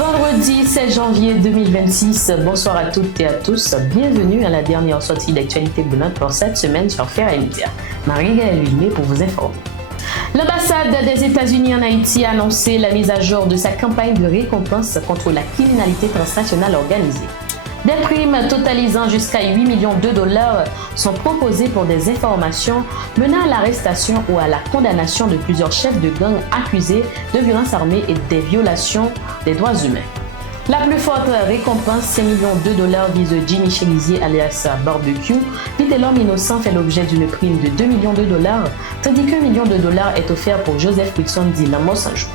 Vendredi 16 janvier 2026, bonsoir à toutes et à tous, bienvenue à la dernière sortie d'actualité brûlante pour cette semaine sur Faire et Média. Marie-Gaëlle Lumé pour vous informer. L'ambassade des États-Unis en Haïti a annoncé la mise à jour de sa campagne de récompense contre la criminalité transnationale organisée. Des primes totalisant jusqu'à 8 millions de dollars sont proposées pour des informations menant à l'arrestation ou à la condamnation de plusieurs chefs de gang accusés de violences armées et des violations des droits humains. La plus forte récompense, 5 millions de dollars, vise Jimmy Cherizier alias Barbecue. Vite l'homme innocent fait l'objet d'une prime de 2 millions de dollars, tandis qu'1 million de dollars est offert pour Joseph Wilson dit Lamos Sanjou.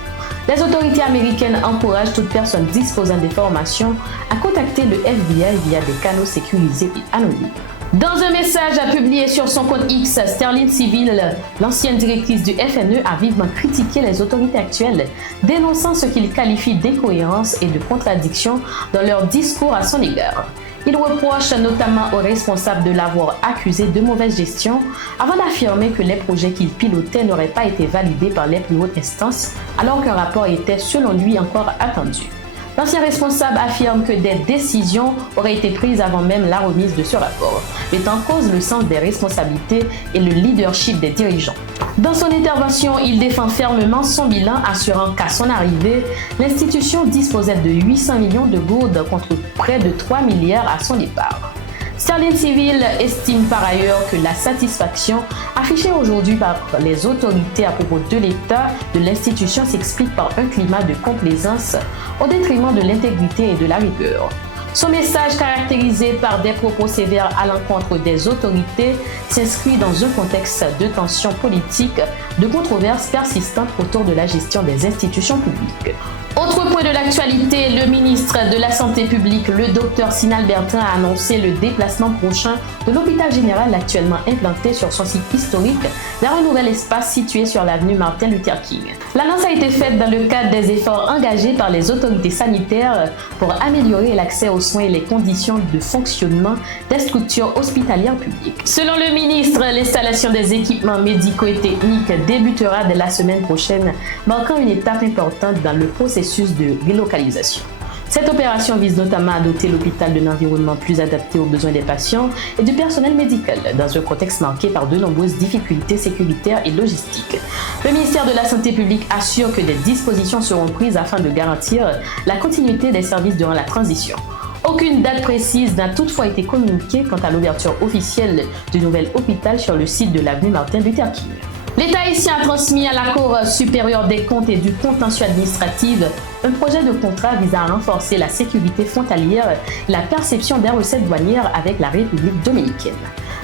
Les autorités américaines encouragent toute personne disposant d'informations à contacter le FBI via des canaux sécurisés et anonymes. Dans un message publié sur son compte X, Sterling Civil, l'ancienne directrice du FNE, a vivement critiqué les autorités actuelles, dénonçant ce qu'il qualifie d'incohérence et de contradiction dans leur discours à son égard. Il reproche notamment aux responsables de l'avoir accusé de mauvaise gestion avant d'affirmer que les projets qu'il pilotait n'auraient pas été validés par les plus hautes instances alors qu'un rapport était selon lui encore attendu. L'ancien responsable affirme que des décisions auraient été prises avant même la remise de ce rapport, mettant en cause le sens des responsabilités et le leadership des dirigeants. Dans son intervention, il défend fermement son bilan, assurant qu'à son arrivée, l'institution disposait de 800 millions de gourdes contre près de 3 milliards à son départ. Sterling Civil estime par ailleurs que la satisfaction affichée aujourd'hui par les autorités à propos de l'État de l'institution s'explique par un climat de complaisance au détriment de l'intégrité et de la rigueur. Son message, caractérisé par des propos sévères à l'encontre des autorités, s'inscrit dans un contexte de tensions politiques, de controverses persistantes autour de la gestion des institutions publiques. Autre point de l'actualité, le ministre de la Santé publique, le Dr Sinal Bertrand, a annoncé le déplacement prochain de l'hôpital général actuellement implanté sur son site historique vers un nouvel espace situé sur l'avenue Martin Luther King. L'annonce a été faite dans le cadre des efforts engagés par les autorités sanitaires pour améliorer l'accès aux soins et les conditions de fonctionnement des structures hospitalières publiques. Selon le ministre, l'installation des équipements médicaux et techniques débutera dès la semaine prochaine, marquant une étape importante dans le processus de relocalisation. Cette opération vise notamment à doter l'hôpital d'un environnement plus adapté aux besoins des patients et du personnel médical, dans un contexte marqué par de nombreuses difficultés sécuritaires et logistiques. Le ministère de la Santé publique assure que des dispositions seront prises afin de garantir la continuité des services durant la transition. Aucune date précise n'a toutefois été communiquée quant à l'ouverture officielle du nouvel hôpital sur le site de l'avenue Martin Luther King. L'État haïtien a transmis à la Cour supérieure des comptes et du contentieux administratif un projet de contrat visant à renforcer la sécurité frontalière et la perception des recettes douanières avec la République dominicaine.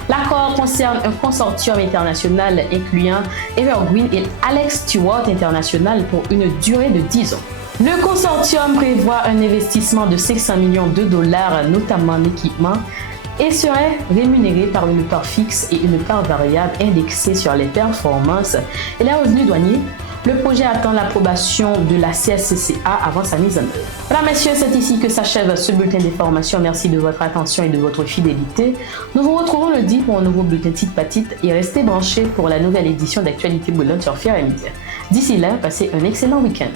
L'accord concerne un consortium international incluant Evergreen et Alex Stewart International pour une durée de 10 ans. Le consortium prévoit un investissement de 500 millions de dollars, notamment en équipement, et serait rémunéré par une part fixe et une part variable indexée sur les performances et les revenus douaniers. Le projet attend l'approbation de la CSCCA avant sa mise en œuvre. Voilà, messieurs, c'est ici que s'achève ce bulletin d'information. Merci de votre attention et de votre fidélité. Nous vous retrouvons lundi pour un nouveau bulletin titre par titre et restez branchés pour la nouvelle édition d'Actualité brûlante sur Faire et Média. D'ici là, passez un excellent week-end.